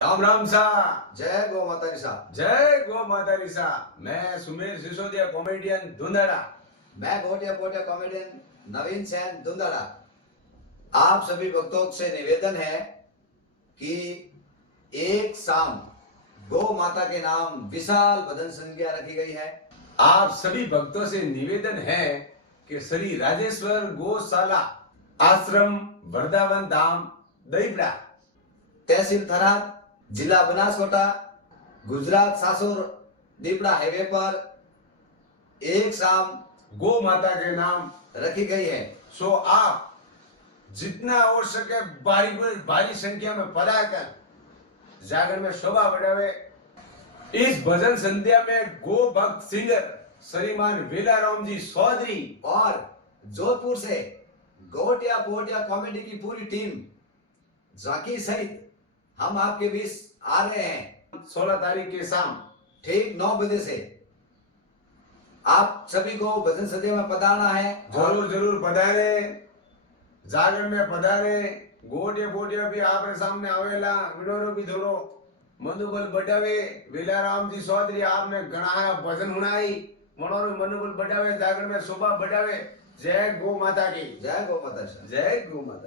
राम राम सा। जय गौ माता की साहब। जय गो माता दी सा। मैं सुमेर सिसोदिया कॉमेडियन धुंधड़ा। मैं घोटिया पोटिया कॉमेडियन नवीन सैन धुंधड़ा। आप सभी भक्तों से निवेदन है कि एक शाम गौ माता के नाम विशाल भजन संध्या रखी गई है। आप सभी भक्तों से निवेदन है कि श्री राजेश्वर गौशाला आश्रम वृंदावन धाम दहीपड़ा, तहसील थराद, जिला बनासकांठा, गुजरात सासुर दीपड़ा हाईवे पर एक शाम गौ माता के नाम रखी गई है। सो आप जितना हो सके भारी संख्या में पधारकर जागर में शोभा बढ़ावे। इस भजन संध्या में गो भक्त सिंगर श्रीमान वेलाराम जी चौधरी और जोधपुर से घोटिया पोटिया कॉमेडी की पूरी टीम झांकी सहित हम आपके बीच आ रहे हैं 16 तारीख के शाम ठीक 9 बजे से। आप सभी को भजन संध्या में पधारना है। जरूर जरूर पधारे, जागर में पधारे। गोटिया पोटिया भी आप सामने आवेला, विडोरो भी धोरो मनोबल बढ़ावे। वेलाराम जी चौधरी आपने घना भजन हुनाई, मनोबल बढ़ावे, जागर में शोभा बढ़ावे। जय गौ माता की। जय गौ माता। जय गौ माता।